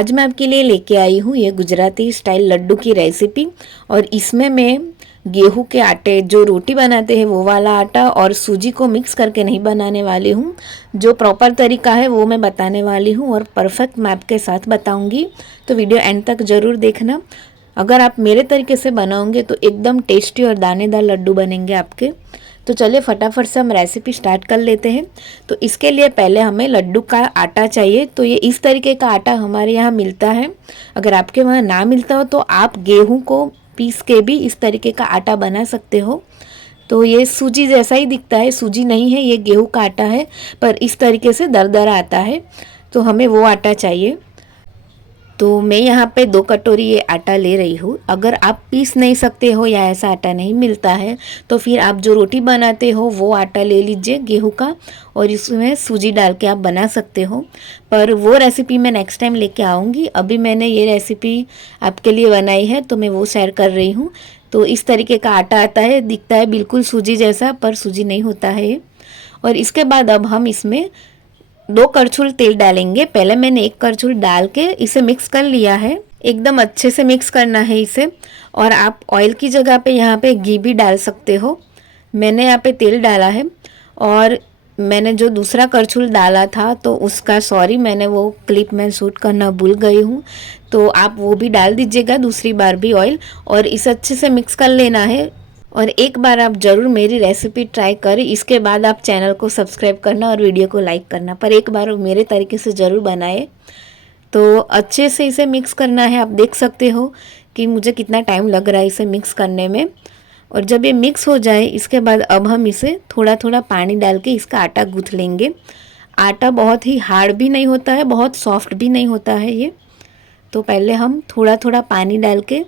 आज मैं आपके लिए लेके आई हूँ ये गुजराती स्टाइल लड्डू की रेसिपी। और इसमें मैं गेहूं के आटे, जो रोटी बनाते हैं वो वाला आटा, और सूजी को मिक्स करके नहीं बनाने वाली हूँ। जो प्रॉपर तरीका है वो मैं बताने वाली हूँ और परफेक्ट मैप के साथ बताऊँगी। तो वीडियो एंड तक ज़रूर देखना। अगर आप मेरे तरीके से बनाओगे तो एकदम टेस्टी और दानेदार लड्डू बनेंगे आपके। तो चलिए फटाफट से हम रेसिपी स्टार्ट कर लेते हैं। तो इसके लिए पहले हमें लड्डू का आटा चाहिए। तो ये इस तरीके का आटा हमारे यहाँ मिलता है। अगर आपके वहाँ ना मिलता हो तो आप गेहूं को पीस के भी इस तरीके का आटा बना सकते हो। तो ये सूजी जैसा ही दिखता है, सूजी नहीं है, ये गेहूं का आटा है, पर इस तरीके से दरदरा आता है। तो हमें वो आटा चाहिए। तो मैं यहाँ पे 2 कटोरी ये आटा ले रही हूँ। अगर आप पीस नहीं सकते हो या ऐसा आटा नहीं मिलता है तो फिर आप जो रोटी बनाते हो वो आटा ले लीजिए गेहूं का, और इसमें सूजी डाल के आप बना सकते हो। पर वो रेसिपी मैं नेक्स्ट टाइम लेके आऊँगी। अभी मैंने ये रेसिपी आपके लिए बनाई है तो मैं वो शेयर कर रही हूँ। तो इस तरीके का आटा आता है, दिखता है बिल्कुल सूजी जैसा, पर सूजी नहीं होता है ये। और इसके बाद अब हम इसमें 2 करछुल तेल डालेंगे। पहले मैंने 1 करछुल डाल के इसे मिक्स कर लिया है। एकदम अच्छे से मिक्स करना है इसे। और आप ऑयल की जगह पे यहाँ पे घी भी डाल सकते हो। मैंने यहाँ पे तेल डाला है। और मैंने जो दूसरा करछुल डाला था तो उसका सॉरी, मैंने वो क्लिप में शूट करना भूल गई हूँ। तो आप वो भी डाल दीजिएगा दूसरी बार भी ऑयल, और इसे अच्छे से मिक्स कर लेना है। और एक बार आप ज़रूर मेरी रेसिपी ट्राई करें, इसके बाद आप चैनल को सब्सक्राइब करना और वीडियो को लाइक करना, पर एक बार मेरे तरीके से ज़रूर बनाएं। तो अच्छे से इसे मिक्स करना है। आप देख सकते हो कि मुझे कितना टाइम लग रहा है इसे मिक्स करने में। और जब ये मिक्स हो जाए इसके बाद अब हम इसे थोड़ा थोड़ा पानी डाल के इसका आटा गूँथ लेंगे। आटा बहुत ही हार्ड भी नहीं होता है, बहुत सॉफ्ट भी नहीं होता है ये। तो पहले हम थोड़ा थोड़ा पानी डाल के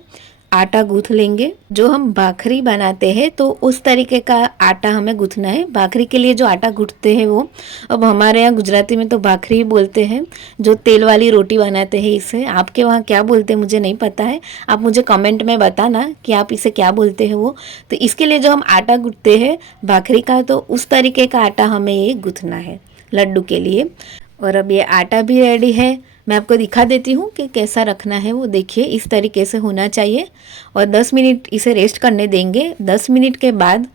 आटा गूँथ लेंगे। जो हम भाखरी बनाते हैं तो उस तरीके का आटा हमें गूँथना है। भाखरी के लिए जो आटा गूँथते हैं वो, अब हमारे यहाँ गुजराती में तो भाखरी ही बोलते हैं, जो तेल वाली रोटी बनाते हैं इसे। आपके वहाँ क्या बोलते हैं मुझे नहीं पता है, आप मुझे कमेंट में बताना कि आप इसे क्या बोलते हैं वो। तो इसके लिए जो हम आटा गूँथते हैं भाखरी का, तो उस तरीके का आटा हमें ये गूँथना है लड्डू के लिए। और अब ये आटा भी रेडी है। मैं आपको दिखा देती हूँ कि कैसा रखना है वो। देखिए इस तरीके से होना चाहिए। और 10 मिनट इसे रेस्ट करने देंगे। 10 मिनट के बाद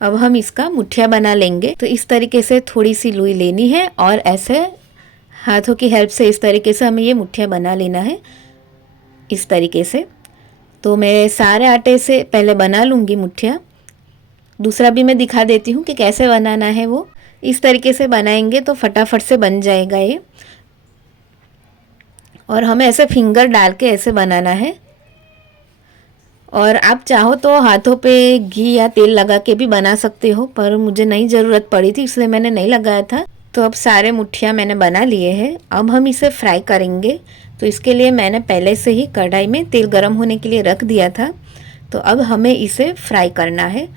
अब हम इसका मुठिया बना लेंगे। तो इस तरीके से थोड़ी सी लोई लेनी है और ऐसे हाथों की हेल्प से इस तरीके से हमें ये मुठिया बना लेना है, इस तरीके से। तो मैं सारे आटे से पहले बना लूँगी मुठिया। दूसरा भी मैं दिखा देती हूँ कि कैसे बनाना है वो। इस तरीके से बनाएंगे तो फटाफट से बन जाएगा ये। और हमें ऐसे फिंगर डाल के ऐसे बनाना है। और आप चाहो तो हाथों पे घी या तेल लगा के भी बना सकते हो, पर मुझे नहीं ज़रूरत पड़ी थी इसलिए मैंने नहीं लगाया था। तो अब सारे मुठिया मैंने बना लिए हैं। अब हम इसे फ्राई करेंगे। तो इसके लिए मैंने पहले से ही कढ़ाई में तेल गर्म होने के लिए रख दिया था। तो अब हमें इसे फ्राई करना है।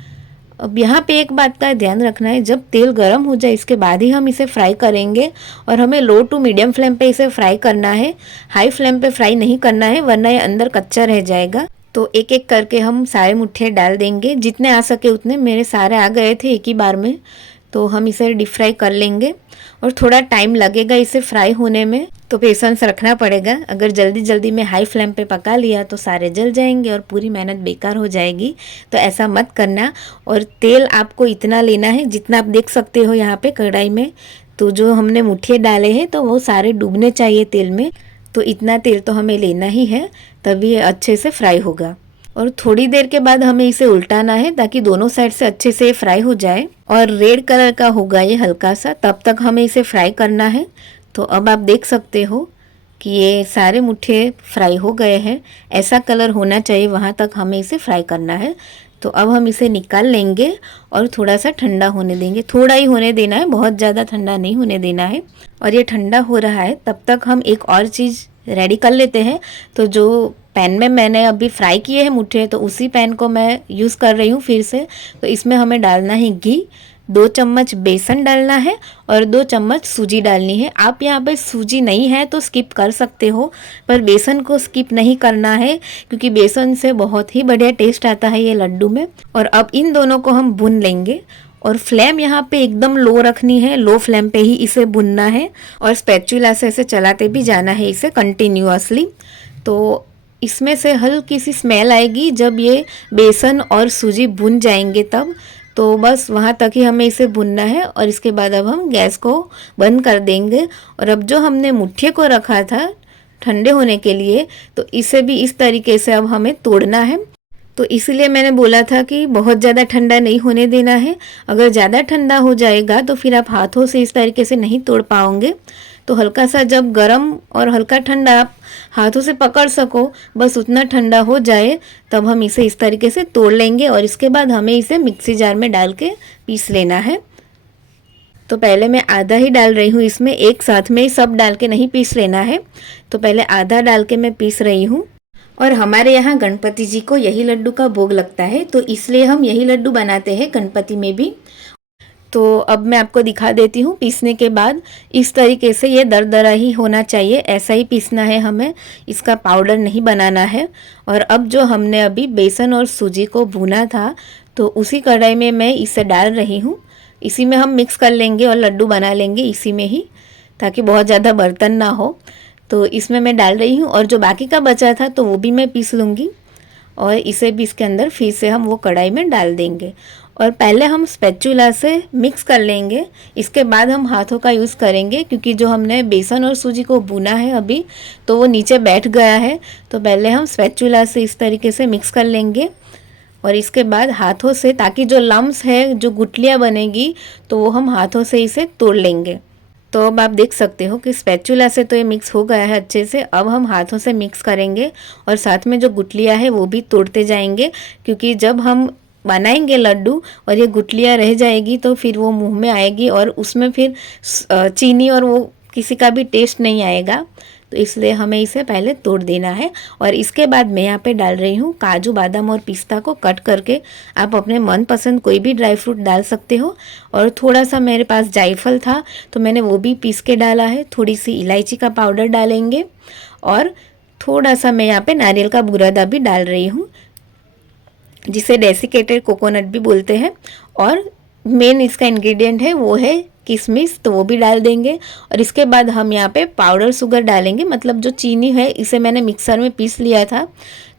अब यहाँ पे एक बात का ध्यान रखना है, जब तेल गर्म हो जाए इसके बाद ही हम इसे फ्राई करेंगे। और हमें लो टू मीडियम फ्लेम पे इसे फ्राई करना है, हाई फ्लेम पे फ्राई नहीं करना है, वरना ये अंदर कच्चा रह जाएगा। तो एक एक करके हम सारे मुठिया डाल देंगे, जितने आ सके उतने। मेरे सारे आ गए थे एक ही बार में। तो हम इसे डीप फ्राई कर लेंगे और थोड़ा टाइम लगेगा इसे फ्राई होने में, तो पेशेंस रखना पड़ेगा। अगर जल्दी जल्दी में हाई फ्लेम पे पका लिया तो सारे जल जाएंगे और पूरी मेहनत बेकार हो जाएगी। तो ऐसा मत करना। और तेल आपको इतना लेना है जितना आप देख सकते हो यहाँ पे कढ़ाई में। तो जो हमने मुठिए डाले हैं तो वो सारे डूबने चाहिए तेल में। तो इतना तेल तो हमें लेना ही है, तभी ये अच्छे से फ्राई होगा। और थोड़ी देर के बाद हमें इसे उल्टाना है ताकि दोनों साइड से अच्छे से फ्राई हो जाए। और रेड कलर का होगा ये हल्का सा, तब तक हमें इसे फ्राई करना है। तो अब आप देख सकते हो कि ये सारे मुठिए फ्राई हो गए हैं। ऐसा कलर होना चाहिए, वहाँ तक हमें इसे फ्राई करना है। तो अब हम इसे निकाल लेंगे और थोड़ा सा ठंडा होने देंगे। थोड़ा ही होने देना है, बहुत ज़्यादा ठंडा नहीं होने देना है। और ये ठंडा हो रहा है तब तक हम एक और चीज़ रेडी कर लेते हैं। तो जो पैन में मैंने अभी फ्राई किए हैं मुठिए, तो उसी पैन को मैं यूज़ कर रही हूँ फिर से। तो इसमें हमें डालना है घी, 2 चम्मच बेसन डालना है और 2 चम्मच सूजी डालनी है। आप यहाँ पे सूजी नहीं है तो स्किप कर सकते हो, पर बेसन को स्किप नहीं करना है क्योंकि बेसन से बहुत ही बढ़िया टेस्ट आता है ये लड्डू में। और अब इन दोनों को हम भून लेंगे। और फ्लेम यहाँ पे एकदम लो रखनी है, लो फ्लेम पे ही इसे भुनना है और स्पैचुला से ऐसे चलाते भी जाना है इसे कंटिन्यूअसली। तो इसमें से हल्की सी स्मेल आएगी जब ये बेसन और सूजी भुन जाएंगे तब। तो बस वहाँ तक ही हमें इसे भुनना है और इसके बाद अब हम गैस को बंद कर देंगे। और अब जो हमने मुट्ठी को रखा था ठंडे होने के लिए, तो इसे भी इस तरीके से अब हमें तोड़ना है। तो इसलिए मैंने बोला था कि बहुत ज़्यादा ठंडा नहीं होने देना है। अगर ज़्यादा ठंडा हो जाएगा तो फिर आप हाथों से इस तरीके से नहीं तोड़ पाओगे। तो हल्का सा जब गरम और हल्का ठंडा आप हाथों से पकड़ सको, बस उतना ठंडा हो जाए, तब हम इसे इस तरीके से तोड़ लेंगे। और इसके बाद हमें इसे मिक्सी जार में डाल के पीस लेना है। तो पहले मैं आधा ही डाल रही हूँ इसमें, एक साथ में ही सब डाल के नहीं पीस लेना है। तो पहले आधा डाल के मैं पीस रही हूँ। और हमारे यहाँ गणपति जी को यही लड्डू का भोग लगता है, तो इसलिए हम यही लड्डू बनाते हैं गणपति में भी। तो अब मैं आपको दिखा देती हूँ पीसने के बाद। इस तरीके से ये दरदरा ही होना चाहिए, ऐसा ही पीसना है हमें, इसका पाउडर नहीं बनाना है। और अब जो हमने अभी बेसन और सूजी को भूना था, तो उसी कढ़ाई में मैं इसे डाल रही हूँ। इसी में हम मिक्स कर लेंगे और लड्डू बना लेंगे इसी में ही, ताकि बहुत ज़्यादा बर्तन ना हो। तो इसमें मैं डाल रही हूँ और जो बाकी का बचा था तो वो भी मैं पीस लूँगी और इसे भी इसके अंदर फिर से हम वो कढ़ाई में डाल देंगे। और पहले हम स्पैचुला से मिक्स कर लेंगे, इसके बाद हम हाथों का यूज़ करेंगे, क्योंकि जो हमने बेसन और सूजी को भुना है अभी, तो वो नीचे बैठ गया है। तो पहले हम स्पैचुला से इस तरीके से मिक्स कर लेंगे और इसके बाद हाथों से, ताकि जो लम्स है, जो गुठलियाँ बनेगी, तो वो हम हाथों से इसे तोड़ लेंगे। तो अब आप देख सकते हो कि स्पैचुला से तो ये मिक्स हो गया है अच्छे से। अब हम हाथों से मिक्स करेंगे और साथ में जो गुठलियाँ है वो भी तोड़ते जाएंगे, क्योंकि जब हम बनाएंगे लड्डू और ये गुठलियाँ रह जाएगी तो फिर वो मुंह में आएगी और उसमें फिर चीनी और वो किसी का भी टेस्ट नहीं आएगा। तो इसलिए हमें इसे पहले तोड़ देना है। और इसके बाद मैं यहाँ पे डाल रही हूँ काजू, बादाम और पिस्ता को कट करके। आप अपने मनपसंद कोई भी ड्राई फ्रूट डाल सकते हो। और थोड़ा सा मेरे पास जायफल था तो मैंने वो भी पीस के डाला है। थोड़ी सी इलायची का पाउडर डालेंगे और थोड़ा सा मैं यहाँ पे नारियल का बुरादा भी डाल रही हूँ, जिसे डेसिकेटेड कोकोनट भी बोलते हैं। और मेन इसका इंग्रेडिएंट है वो है किशमिश, तो वो भी डाल देंगे। और इसके बाद हम यहाँ पे पाउडर शुगर डालेंगे, मतलब जो चीनी है इसे मैंने मिक्सर में पीस लिया था,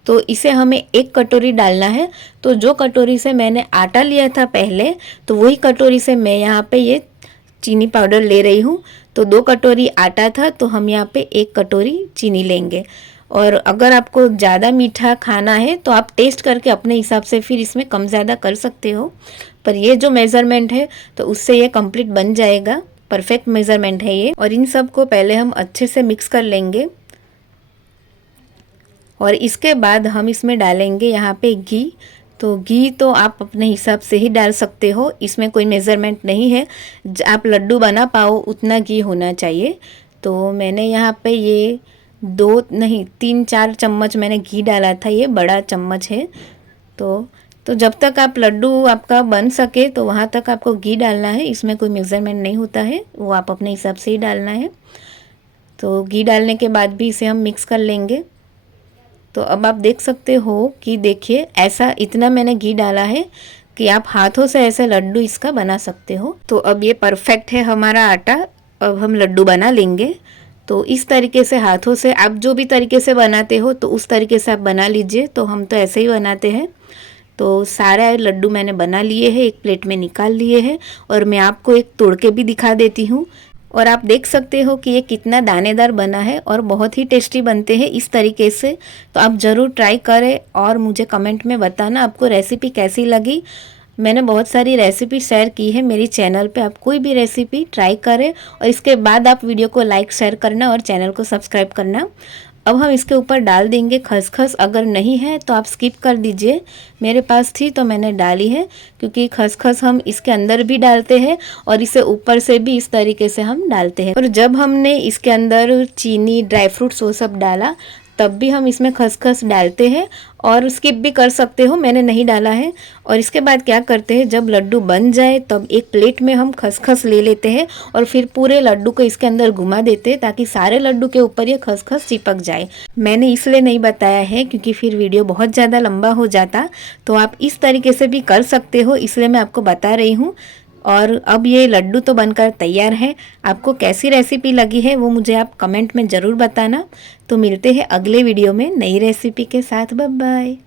तो इसे हमें 1 कटोरी डालना है। तो जो कटोरी से मैंने आटा लिया था पहले, तो वही कटोरी से मैं यहाँ पे ये चीनी पाउडर ले रही हूँ। तो 2 कटोरी आटा था, तो हम यहाँ पे 1 कटोरी चीनी लेंगे। और अगर आपको ज़्यादा मीठा खाना है तो आप टेस्ट करके अपने हिसाब से फिर इसमें कम ज़्यादा कर सकते हो, पर ये जो मेज़रमेंट है तो उससे ये कंप्लीट बन जाएगा, परफेक्ट मेज़रमेंट है ये। और इन सब को पहले हम अच्छे से मिक्स कर लेंगे और इसके बाद हम इसमें डालेंगे यहाँ पे घी। तो घी तो आप अपने हिसाब से ही डाल सकते हो, इसमें कोई मेज़रमेंट नहीं है, आप लड्डू बना पाओ उतना घी होना चाहिए। तो मैंने यहाँ पे ये 2 नहीं 3-4 चम्मच मैंने घी डाला था, ये बड़ा चम्मच है। तो जब तक आप लड्डू आपका बन सके तो वहाँ तक आपको घी डालना है, इसमें कोई मेज़रमेंट नहीं होता है, वो आप अपने हिसाब से ही डालना है। तो घी डालने के बाद भी इसे हम मिक्स कर लेंगे। तो अब आप देख सकते हो कि देखिए ऐसा इतना मैंने घी डाला है कि आप हाथों से ऐसे लड्डू इसका बना सकते हो। तो अब ये परफेक्ट है हमारा आटा, अब हम लड्डू बना लेंगे। तो इस तरीके से हाथों से आप जो भी तरीके से बनाते हो तो उस तरीके से आप बना लीजिए। तो हम तो ऐसे ही बनाते हैं। तो सारा लड्डू मैंने बना लिए हैं, एक प्लेट में निकाल लिए हैं और मैं आपको एक तोड़ के भी दिखा देती हूँ। और आप देख सकते हो कि ये कितना दानेदार बना है और बहुत ही टेस्टी बनते हैं इस तरीके से। तो आप ज़रूर ट्राई करें और मुझे कमेंट में बताना आपको रेसिपी कैसी लगी। मैंने बहुत सारी रेसिपी शेयर की है मेरी चैनल पे, आप कोई भी रेसिपी ट्राई करें और इसके बाद आप वीडियो को लाइक शेयर करना और चैनल को सब्सक्राइब करना। अब हम इसके ऊपर डाल देंगे खसखस, अगर नहीं है तो आप स्किप कर दीजिए, मेरे पास थी तो मैंने डाली है, क्योंकि खसखस हम इसके अंदर भी डालते हैं और इसे ऊपर से भी इस तरीके से हम डालते हैं। और जब हमने इसके अंदर चीनी, ड्राई फ्रूट्स वो सब डाला तब भी हम इसमें खसखस डालते हैं और स्किप भी कर सकते हो, मैंने नहीं डाला है। और इसके बाद क्या करते हैं, जब लड्डू बन जाए तब एक प्लेट में हम खसखस ले लेते हैं और फिर पूरे लड्डू को इसके अंदर घुमा देते हैं ताकि सारे लड्डू के ऊपर ये खसखस चिपक जाए। मैंने इसलिए नहीं बताया है क्योंकि फिर वीडियो बहुत ज़्यादा लंबा हो जाता, तो आप इस तरीके से भी कर सकते हो, इसलिए मैं आपको बता रही हूँ। और अब ये लड्डू तो बनकर तैयार है। आपको कैसी रेसिपी लगी है वो मुझे आप कमेंट में ज़रूर बताना। तो मिलते हैं अगले वीडियो में नई रेसिपी के साथ। Bye bye.